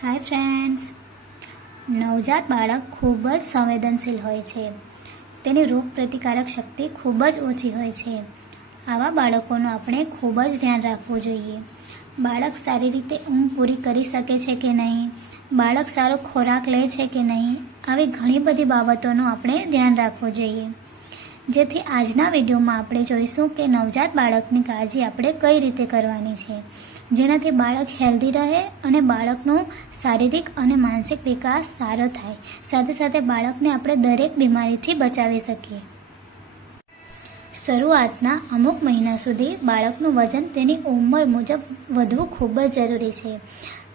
Hi friends, નવજાત બાળક ખૂબ જ સંવેદનશીલ હોય છે. તેની રોગ પ્રતિકારક શક્તિ ખૂબ જ ઓછી હોય છે. આવા બાળકોનું આપણે ખૂબ જ ધ્યાન રાખવું જોઈએ. બાળક સારી રીતે ઊંઘ પૂરી કરી શકે છે કે નહીં, બાળક સારો ખોરાક લે છે કે નહીં, આવી ઘણી બધી બાબતોનું આપણે ધ્યાન રાખવું જોઈએ. જેથી આજના વિડીયોમાં આપણે જોઈશું કે નવજાત બાળકની કાળજી આપણે કઈ રીતે કરવાની છે, જેનાથી બાળક હેલ્ધી રહે અને બાળકનો શારીરિક અને માનસિક વિકાસ સારો થાય. સાથે સાથે બાળકને આપણે દરેક બીમારીથી બચાવી શકીએ. શરૂઆતના અમુક મહિના સુધી બાળકનું વજન તેની ઉંમર મુજબ વધવું ખૂબ જ જરૂરી છે,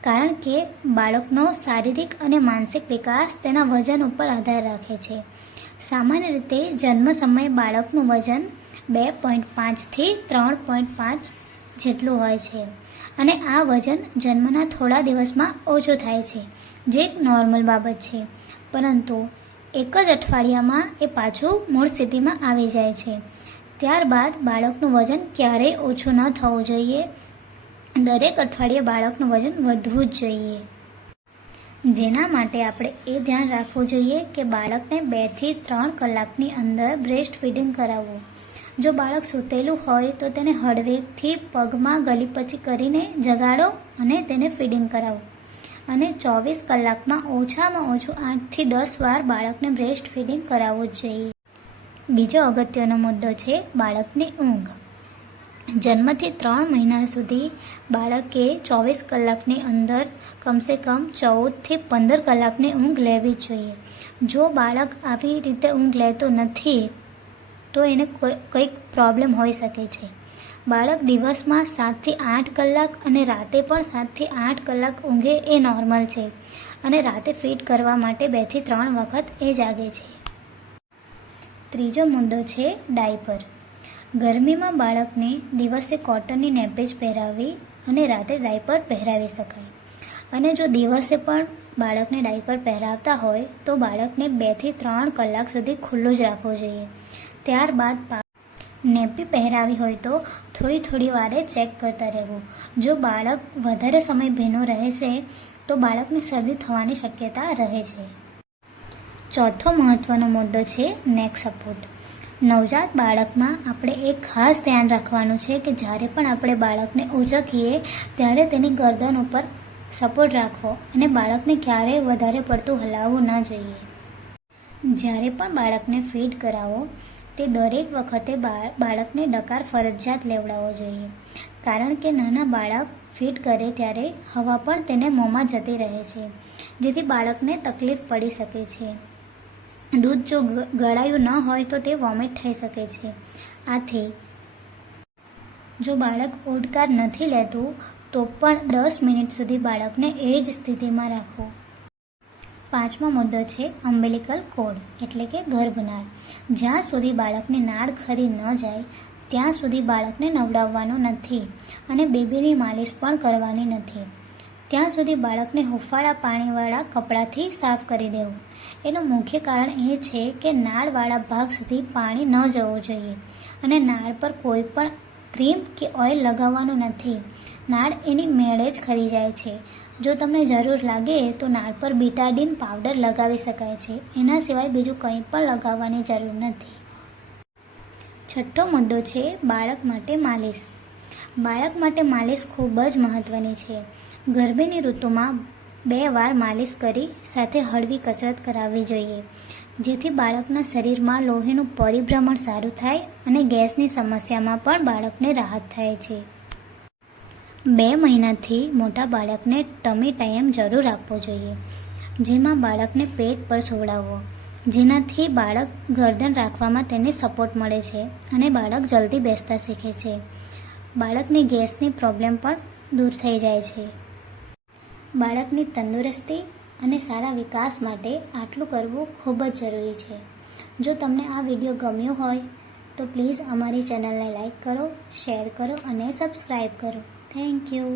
કારણ કે બાળકનો શારીરિક અને માનસિક વિકાસ તેના વજન ઉપર આધાર રાખે છે. સામાન્ય રીતે જન્મ સમયે બાળકનું વજન 2.5 થી 3.5 જેટલું હોય છે અને આ વજન જન્મના થોડા દિવસમાં ઓછું થાય છે, જે એક નોર્મલ બાબત છે. પરંતુ એક જ અઠવાડિયામાં એ પાછું મૂળ સ્થિતિમાં આવી જાય છે. ત્યારબાદ બાળકનું વજન ક્યારેય ઓછું ન થવું જોઈએ. દરેક અઠવાડિયે બાળકનું વજન વધવું જ જોઈએ. જેના માટે આપણે એ ધ્યાન રાખવું જોઈએ કે બાળકને 2 થી 3 કલાકની અંદર બ્રેસ્ટ ફીડિંગ કરાવવું. જો બાળક સૂતેલું હોય તો તેને હળવેકથી પગમાં ગલીપચી કરીને જગાડો અને તેને ફીડિંગ કરાવો. અને 24 કલાકમાં ઓછામાં ઓછું 8 થી 10 વાર બાળકને બ્રેસ્ટ ફીડિંગ કરાવવું જ જોઈએ. બીજો અગત્યનો મુદ્દો છે બાળકની ઊંઘ. જન્મથી 3 મહિના સુધી બાળકે 24 કલાકની અંદર કમસે કમ 14 થી 15 કલાકની ઊંઘ લેવી જોઈએ. જો બાળક આવી રીતે ઊંઘ લેતો નથી તો એને કંઈક પ્રોબ્લેમ હોઈ શકે છે. બાળક દિવસમાં 7 થી 8 કલાક અને રાતે પણ 7 થી 8 કલાક ઊંઘે એ નોર્મલ છે, અને રાતે ફીડ કરવા માટે 2 થી 3 વખત એ જાગે છે. ત્રીજો મુદ્દો છે ડાયપર. ગરમીમાં બાળકને દિવસે કોટનની નેપેજ પહેરાવવી અને રાતે ડાયપર પહેરાવી શકાય. અને જો દિવસે પણ બાળકને ડાયપર પહેરાવતા હોય તો બાળકને 2 થી 3 કલાક સુધી ખુલ્લું જ રાખવું જોઈએ. ત્યારબાદ નેપી પહેરાવી હોય તો થોડી વારે ચેક કરતા રહેવું. જો બાળક વધારે સમય ભીનું રહેશે તો બાળકને શરદી થવાની શક્યતા રહે છે. ચોથો મહત્ત્વનો મુદ્દો છે નેક સપોર્ટ. નવજાત બાળકમાં આપણે એક ખાસ ધ્યાન રાખવાનું છે કે જ્યારે પણ આપણે બાળકને ઉચકીએ ત્યારે તેની ગરદન ઉપર સપોર્ટ રાખવો અને બાળકને ક્યારેય વધારે પડતું હલાવવું ન જોઈએ. જ્યારે પણ બાળકને ફીડ કરાવો તે દરેક વખતે બાળકને ડકાર ફરજિયાત લેવડાવવો જોઈએ, કારણ કે નાના બાળક ફીડ કરે ત્યારે હવા પણ તેને મોંમાં જતી રહે છે, જેથી બાળકને તકલીફ પડી શકે છે. દૂધ જો ગળાયું ન હોય તો તે વોમિટ થઈ શકે છે. આથી જો બાળક ઓડકાર નથી લેતું તો પણ 10 મિનિટ સુધી બાળકને એ જ સ્થિતિમાં રાખવું. પાંચમો મુદ્દો છે અમ્બિલિકલ કોર્ડ એટલે કે ગર્ભનાળ. જ્યાં સુધી બાળકની નાળ ખરી ન જાય ત્યાં સુધી બાળકને નવડાવવાનું નથી અને બેબીની માલિશ પણ કરવાની નથી. ત્યાં સુધી બાળકને હુંફાળા પાણીવાળા કપડાથી સાફ કરી દેવું. એનું મુખ્ય કારણ એ છે કે નાળવાળા ભાગ સુધી પાણી ન જવું જોઈએ અને નાળ પર કોઈ પણ ક્રીમ કે ઓઇલ લગાવવાનું નથી. નાળ એની મેળે જ ખરી જાય છે. જો તમને જરૂર લાગે તો નાળ પર બીટાડીન પાવડર લગાવી શકાય છે. એના સિવાય બીજું કંઈ પણ લગાવવાની જરૂર નથી. છઠ્ઠો મુદ્દો છે બાળક માટે માલિશ. બાળક માટે માલિશ ખૂબ જ મહત્ત્વની છે. ગર્ભીની ઋતુમાં 2 વાર માલિશ કરી સાથે હળવી કસરત કરાવવી જોઈએ, જેથી બાળકના શરીરમાં લોહીનું પરિભ્રમણ સારું થાય અને ગેસની સમસ્યામાં પણ બાળકને રાહત થાય છે. 2 મહિનાથી મોટા બાળકને ટમી ટાઈમ જરૂર આપવો જોઈએ, જેમાં બાળકને પેટ પર સુવડાવવો, જેનાથી બાળક ગરદન રાખવામાં તેને સપોર્ટ મળે છે અને બાળક જલ્દી બેસતા શીખે છે. બાળકની ગેસની પ્રોબ્લેમ પણ દૂર થઈ જાય છે. બાળકની તંદુરસ્તી અને સારા વિકાસ માટે આટલું કરવું ખૂબ જ જરૂરી છે. જો તમને આ વિડીયો ગમ્યો હોય તો પ્લીઝ અમારી ચેનલને લાઈક કરો, શેર કરો અને સબસ્ક્રાઈબ કરો. Thank you.